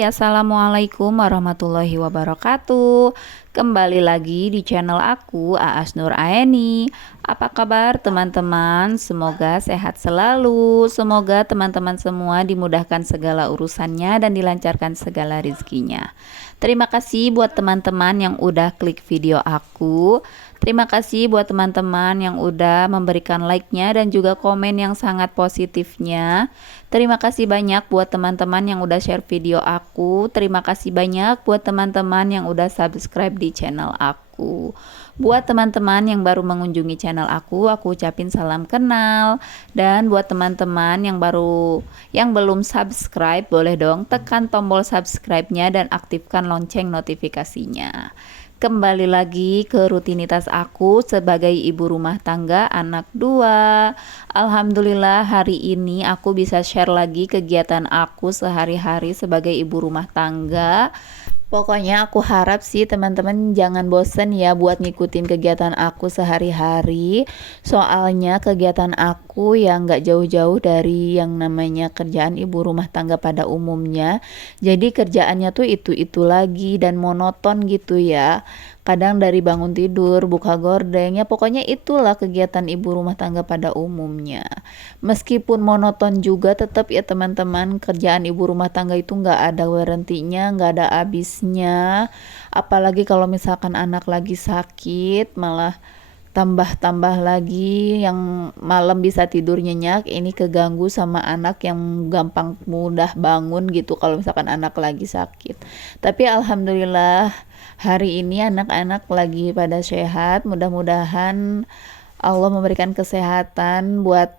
Hai, Assalamualaikum warahmatullahi wabarakatuh. Kembali lagi di channel aku, Aas Nur Aeni. Apa kabar teman-teman? Semoga sehat selalu. Semoga teman-teman semua dimudahkan segala urusannya dan dilancarkan segala rezekinya. Terima kasih buat teman-teman yang udah klik video aku. Terima kasih buat teman-teman yang udah memberikan like-nya dan juga komen yang sangat positifnya. Terima kasih banyak buat teman-teman yang udah share video aku. Terima kasih banyak buat teman-teman yang udah subscribe di channel aku. Buat teman-teman yang baru mengunjungi channel aku ucapin salam kenal. Dan buat teman-teman yang belum subscribe, boleh dong tekan tombol subscribe-nya dan aktifkan lonceng notifikasinya. Kembali lagi ke rutinitas aku sebagai ibu rumah tangga anak 2. Alhamdulillah hari ini aku bisa share lagi kegiatan aku sehari-hari sebagai ibu rumah tangga. Pokoknya aku harap sih teman-teman jangan bosen ya buat ngikutin kegiatan aku sehari-hari. Soalnya kegiatan aku yang gak jauh-jauh dari yang namanya kerjaan ibu rumah tangga pada umumnya. Jadi kerjaannya tuh itu-itu lagi dan monoton gitu ya. Kadang dari bangun tidur, buka gordeng, ya pokoknya itulah kegiatan ibu rumah tangga pada umumnya. Meskipun monoton juga tetap ya teman-teman, kerjaan ibu rumah tangga itu nggak ada berhentinya, nggak ada habisnya. Apalagi kalau misalkan anak lagi sakit, malah tambah-tambah lagi yang malam bisa tidur nyenyak, ini keganggu sama anak yang gampang mudah bangun gitu kalau misalkan anak lagi sakit. Tapi alhamdulillah hari ini anak-anak lagi pada sehat. Mudah-mudahan Allah memberikan kesehatan buat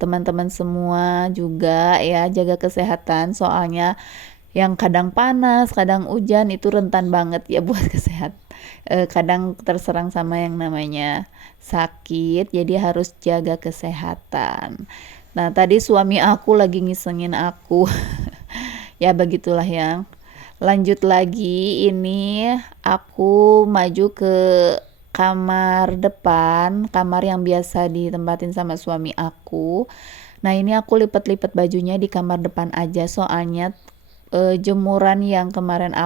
teman-teman semua juga ya, jaga kesehatan soalnya yang kadang panas, kadang hujan itu rentan banget ya buat kesehatan. Kadang terserang sama yang namanya sakit, jadi harus jaga kesehatan. Nah, tadi suami aku lagi ngisengin aku. Ya begitulah yang. Lanjut lagi, ini aku maju ke kamar depan, kamar yang biasa ditempatin sama suami aku. Nah, ini aku lipat-lipat bajunya di kamar depan aja soalnya jemuran yang kemarin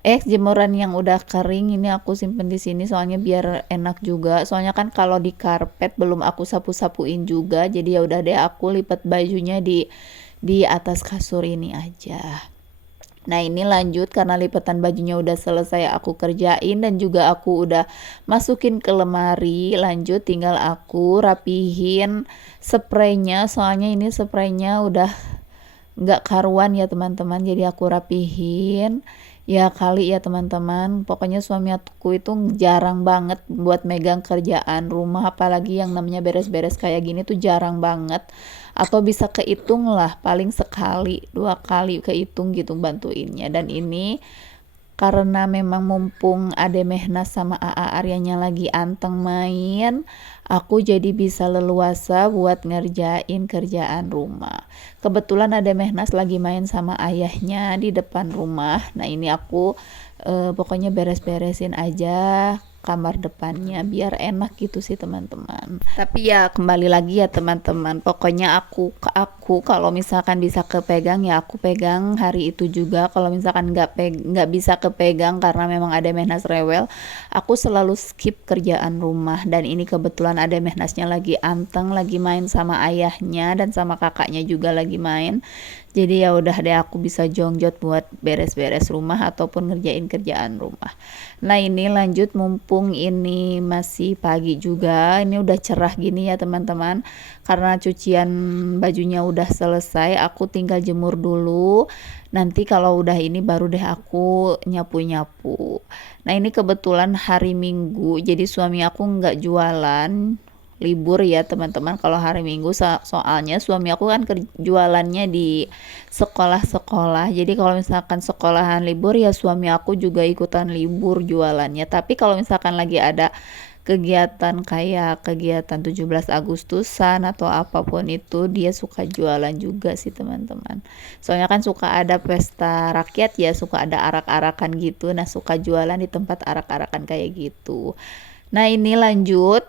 jemuran yang udah kering ini aku simpen di sini soalnya biar enak juga. Soalnya kan kalau di karpet belum aku sapu-sapuin juga. Jadi ya udah deh aku lipat bajunya di atas kasur ini aja. Nah, ini lanjut karena lipatan bajunya udah selesai aku kerjain dan juga aku udah masukin ke lemari. Lanjut tinggal aku rapihin spraynya. Soalnya ini spraynya udah nggak karuan ya teman-teman, jadi aku rapihin ya kali ya teman-teman. Pokoknya suami aku itu jarang banget buat megang kerjaan rumah, apalagi yang namanya beres-beres kayak gini tuh jarang banget, atau bisa kehitung lah paling sekali 2 kali kehitung gitu bantuinnya. Dan ini karena memang mumpung Ade Mehnas sama AA Aryanya lagi anteng main, aku jadi bisa leluasa buat ngerjain kerjaan rumah. Kebetulan Ade Mehnas lagi main sama ayahnya di depan rumah. Nah, ini aku pokoknya beres-beresin aja kamar depannya biar enak gitu sih teman-teman. Tapi ya kembali lagi ya teman-teman, pokoknya aku kalau misalkan bisa kepegang ya aku pegang hari itu juga. Kalau misalkan nggak bisa kepegang karena memang ada Mehnas rewel, aku selalu skip kerjaan rumah. Dan ini kebetulan ada Mehnasnya lagi anteng, lagi main sama ayahnya dan sama kakaknya juga lagi main. Jadi ya udah deh aku bisa jongjot buat beres-beres rumah ataupun ngerjain kerjaan rumah. Nah, ini lanjut mumpung ini masih pagi juga. Ini udah cerah gini ya teman-teman. Karena cucian bajunya udah selesai, aku tinggal jemur dulu. Nanti kalau udah ini baru deh aku nyapu-nyapu. Nah, ini kebetulan hari Minggu, jadi suami aku nggak jualan, libur ya teman-teman kalau hari Minggu. Soalnya suami aku kan jualannya di sekolah-sekolah, jadi kalau misalkan sekolahan libur ya suami aku juga ikutan libur jualannya. Tapi kalau misalkan lagi ada kegiatan kayak kegiatan 17 Agustusan atau apapun itu, dia suka jualan juga sih teman-teman. Soalnya kan suka ada pesta rakyat ya, suka ada arak-arakan gitu. Nah, suka jualan di tempat arak-arakan kayak gitu. Nah, ini lanjut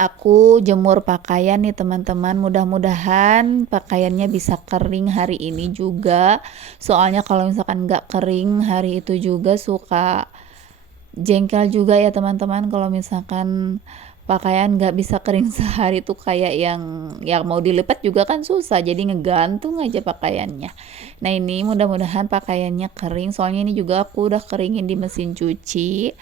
Aku jemur pakaian nih teman-teman, mudah-mudahan pakaiannya bisa kering hari ini juga. Soalnya kalau misalkan nggak kering hari itu juga suka jengkel juga ya teman-teman, kalau misalkan pakaian nggak bisa kering sehari tuh kayak yang mau dilipat juga kan susah, jadi ngegantung aja pakaiannya. Nah ini mudah-mudahan pakaiannya kering, soalnya ini juga aku udah keringin di mesin cuci.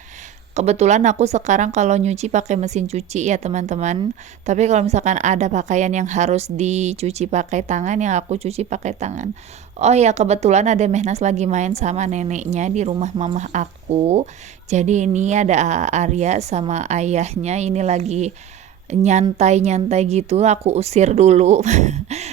Kebetulan aku sekarang kalau nyuci pakai mesin cuci ya teman-teman. Tapi kalau misalkan ada pakaian yang harus dicuci pakai tangan, yang aku cuci pakai tangan. Oh ya, kebetulan ada Mehnas lagi main sama neneknya di rumah mamah aku. Jadi ini ada Arya sama ayahnya ini lagi nyantai-nyantai gitu, aku usir dulu.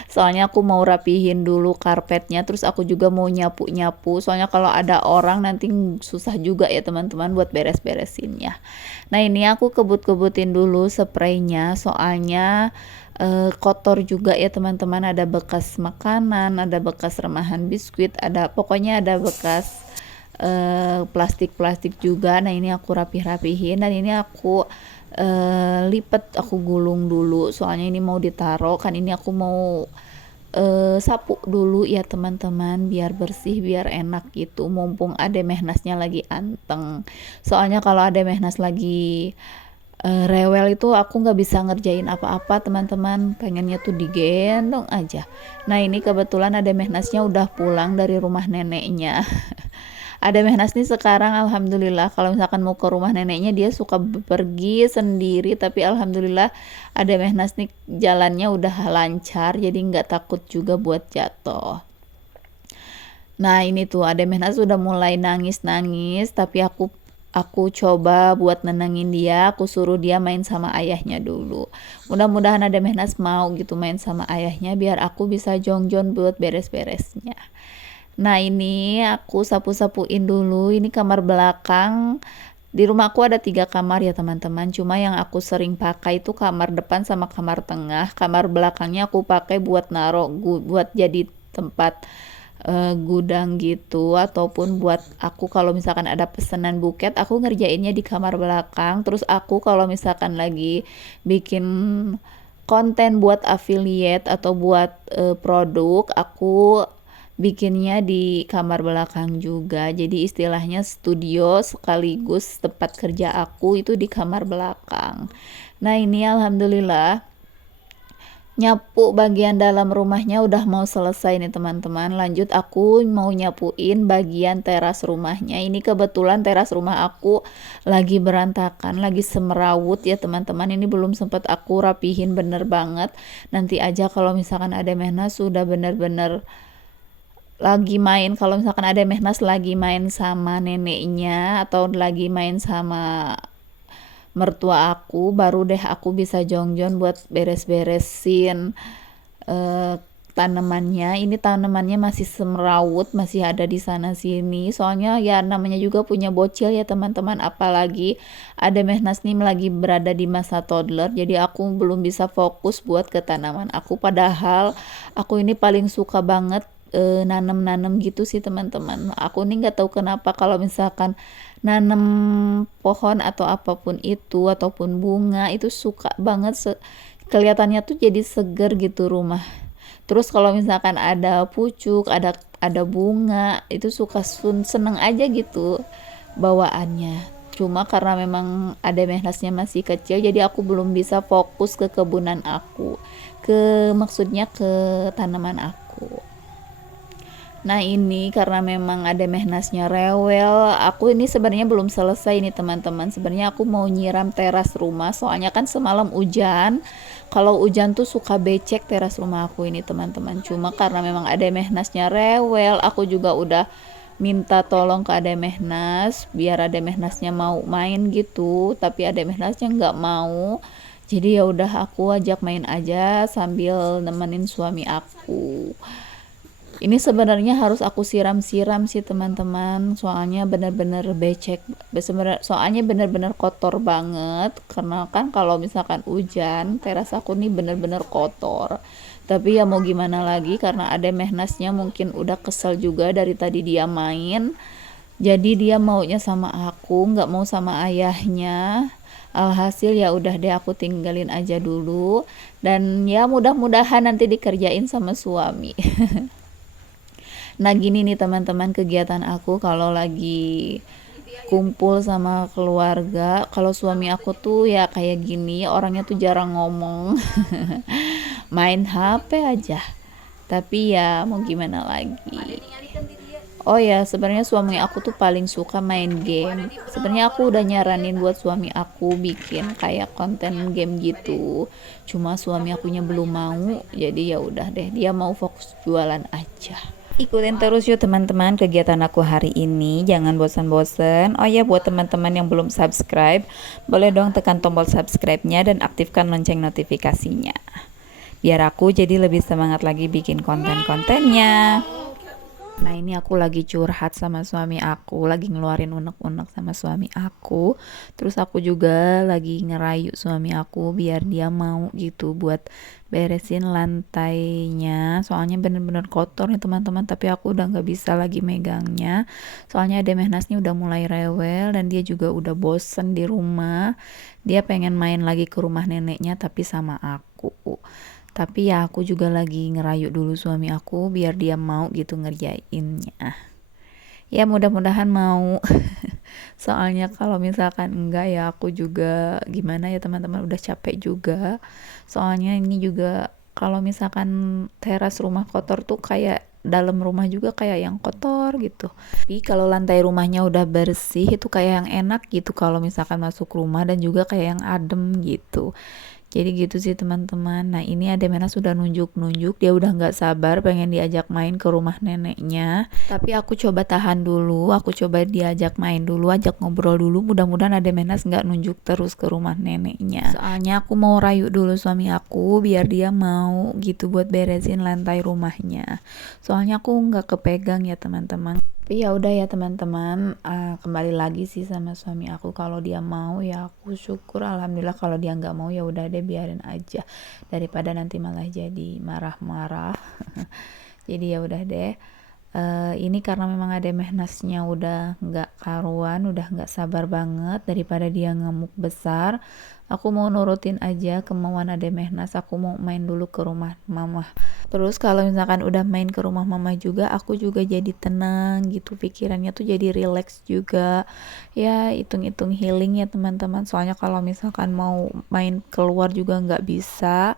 Soalnya aku mau rapihin dulu karpetnya, terus aku juga mau nyapu-nyapu. Soalnya kalau ada orang nanti susah juga ya teman-teman buat beres-beresinnya. Nah ini aku kebut-kebutin dulu spraynya, soalnya kotor juga ya teman-teman, ada bekas makanan, ada bekas remahan biskuit, ada pokoknya ada bekas plastik-plastik juga. Nah ini aku rapih-rapihin, dan ini aku lipat, aku gulung dulu soalnya ini mau ditaruh kan, ini aku mau sapu dulu ya teman-teman biar bersih, biar enak gitu, mumpung ada Mehnasnya lagi anteng. Soalnya kalau ada Mehnas lagi rewel itu aku nggak bisa ngerjain apa-apa teman-teman, pengennya tuh digendong aja. Nah ini kebetulan ada Mehnasnya udah pulang dari rumah neneknya. Ada Mehnas nih sekarang alhamdulillah kalau misalkan mau ke rumah neneknya dia suka pergi sendiri, tapi alhamdulillah ada Mehnas nih jalannya udah lancar, jadi nggak takut juga buat jatuh. Nah ini tuh ada Mehnas udah mulai nangis-nangis, tapi aku coba buat nenangin dia, aku suruh dia main sama ayahnya dulu. Mudah-mudahan ada Mehnas mau gitu main sama ayahnya biar aku bisa jongjon buat beres-beresnya. Nah ini aku sapu-sapuin dulu, ini kamar belakang. Di rumahku ada 3 kamar ya teman-teman, cuma yang aku sering pakai itu kamar depan sama kamar tengah. Kamar belakangnya aku pakai buat buat jadi tempat gudang gitu, ataupun buat aku kalau misalkan ada pesanan buket aku ngerjainnya di kamar belakang. Terus aku kalau misalkan lagi bikin konten buat affiliate atau buat produk, aku bikinnya di kamar belakang juga. Jadi istilahnya studio sekaligus tempat kerja aku itu di kamar belakang. Nah ini alhamdulillah nyapu bagian dalam rumahnya udah mau selesai nih teman-teman. Lanjut aku mau nyapuin bagian teras rumahnya. Ini kebetulan teras rumah aku lagi berantakan, lagi semerawut ya teman-teman. Ini belum sempat aku rapihin bener banget. Nanti aja kalau misalkan ada Mehnas sudah bener-bener lagi main, kalau misalkan ada Mehnas lagi main sama neneknya atau lagi main sama mertua aku, baru deh aku bisa jongjon buat beres-beresin tanamannya. Ini tanamannya masih semerawut, masih ada di sana sini, soalnya ya namanya juga punya bocil ya teman-teman, apalagi ada Mehnas nih lagi berada di masa toddler, jadi aku belum bisa fokus buat ke tanaman aku, padahal aku ini paling suka banget nanem-nanem gitu sih teman-teman. Aku nih nggak tahu kenapa kalau misalkan nanem pohon atau apapun itu ataupun bunga itu suka banget, kelihatannya tuh jadi seger gitu rumah. Terus kalau misalkan ada pucuk, ada bunga, itu suka seneng aja gitu bawaannya. Cuma karena memang ada Mehnasnya masih kecil, jadi aku belum bisa fokus ke kebunan aku, maksudnya ke tanaman aku. Nah ini karena memang ada Mehnasnya rewel, aku ini sebenarnya belum selesai nih teman-teman. Sebenarnya aku mau nyiram teras rumah, soalnya kan semalam hujan. Kalau hujan tuh suka becek teras rumah aku ini teman-teman. Cuma karena memang ada Mehnasnya rewel, aku juga udah minta tolong ke Ade Mehnas biar Ade Mehnasnya mau main gitu, tapi Ade Mehnasnya nggak mau. Jadi ya udah aku ajak main aja sambil nemenin suami aku. Ini sebenarnya harus aku siram-siram sih teman-teman, soalnya bener-bener becek, soalnya bener-bener kotor banget, karena kan kalau misalkan hujan teras aku nih bener-bener kotor. Tapi ya mau gimana lagi, karena ada Mehnasnya mungkin udah kesel juga dari tadi dia main, jadi dia maunya sama aku, nggak mau sama ayahnya. Alhasil ya udah deh aku tinggalin aja dulu, dan ya mudah-mudahan nanti dikerjain sama suami. Nah gini nih teman-teman, kegiatan aku kalau lagi kumpul sama keluarga, kalau suami aku tuh ya kayak gini, orangnya tuh jarang ngomong. Main HP aja. Tapi ya mau gimana lagi. Oh ya, sebenarnya suami aku tuh paling suka main game. Sebenarnya aku udah nyaranin buat suami aku bikin kayak konten game gitu. Cuma suami akunya belum mau, jadi ya udah deh, dia mau fokus jualan aja. Ikutin terus yuk teman-teman kegiatan aku hari ini, jangan bosan-bosan. Oh ya, buat teman-teman yang belum subscribe, boleh dong tekan tombol subscribe-nya dan aktifkan lonceng notifikasinya. Biar aku jadi lebih semangat lagi bikin konten-kontennya. Nah ini aku lagi curhat sama suami aku, lagi ngeluarin unek-unek sama suami aku. Terus aku juga lagi ngerayu suami aku biar dia mau gitu buat beresin lantainya. Soalnya bener-bener kotor nih teman-teman, tapi aku udah nggak bisa lagi megangnya. Soalnya Ade Mehnasnya udah mulai rewel dan dia juga udah bosen di rumah. Dia pengen main lagi ke rumah neneknya tapi sama aku. Tapi ya aku juga lagi ngerayu dulu suami aku biar dia mau gitu ngerjainnya. Ya mudah-mudahan mau. Soalnya kalau misalkan enggak ya aku juga gimana ya teman-teman, udah capek juga. Soalnya ini juga kalau misalkan teras rumah kotor tuh kayak dalam rumah juga kayak yang kotor gitu. Tapi kalau lantai rumahnya udah bersih itu kayak yang enak gitu kalau misalkan masuk rumah, dan juga kayak yang adem gitu. Jadi gitu sih teman-teman. Nah ini Ademena sudah nunjuk-nunjuk, dia udah nggak sabar pengen diajak main ke rumah neneknya. Tapi aku coba tahan dulu, aku coba diajak main dulu, ajak ngobrol dulu. Mudah-mudahan Ademenas nggak nunjuk terus ke rumah neneknya. Soalnya aku mau rayu dulu suami aku biar dia mau gitu buat beresin lantai rumahnya. Soalnya aku nggak kepegang ya teman-teman. Tapi ya udah ya teman-teman, kembali lagi sih sama suami aku, kalau dia mau ya aku syukur, alhamdulillah. Kalau dia nggak mau ya udah deh, biarin aja daripada nanti malah jadi marah-marah. Jadi ya udah deh. Ini karena memang ada Mehnasnya udah nggak karuan, udah nggak sabar banget, daripada dia ngamuk besar. Aku mau nurutin aja kemauan Ade Mehnas, aku mau main dulu ke rumah mama. Terus kalau misalkan udah main ke rumah mama juga, aku juga jadi tenang gitu, pikirannya tuh jadi relax juga. Ya hitung-hitung healing ya teman-teman. Soalnya kalau misalkan mau main keluar juga nggak bisa,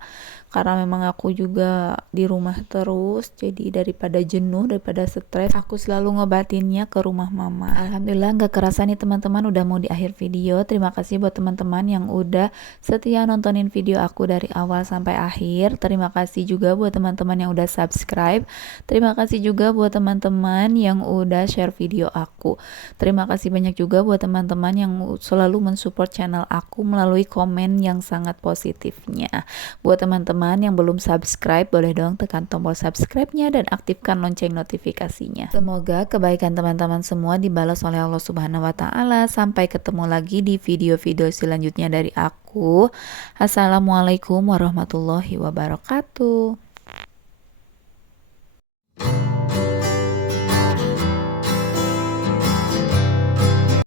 karena memang aku juga di rumah terus. Jadi daripada jenuh, daripada stres, aku selalu ngobatinnya ke rumah mama. Alhamdulillah nggak kerasa nih teman-teman, udah mau di akhir video. Terima kasih buat teman-teman yang udah setia nontonin video aku dari awal sampai akhir. Terima kasih juga buat teman-teman yang udah subscribe. Terima kasih juga buat teman-teman yang udah share video aku. Terima kasih banyak juga buat teman-teman yang selalu mensupport channel aku melalui komen yang sangat positifnya. Buat teman-teman yang belum subscribe, boleh dong tekan tombol subscribe-nya dan aktifkan lonceng notifikasinya. Semoga kebaikan teman-teman semua dibalas oleh Allah Subhanahu wa taala. Sampai ketemu lagi di video-video selanjutnya dari aku. Assalamualaikum warahmatullahi wabarakatuh.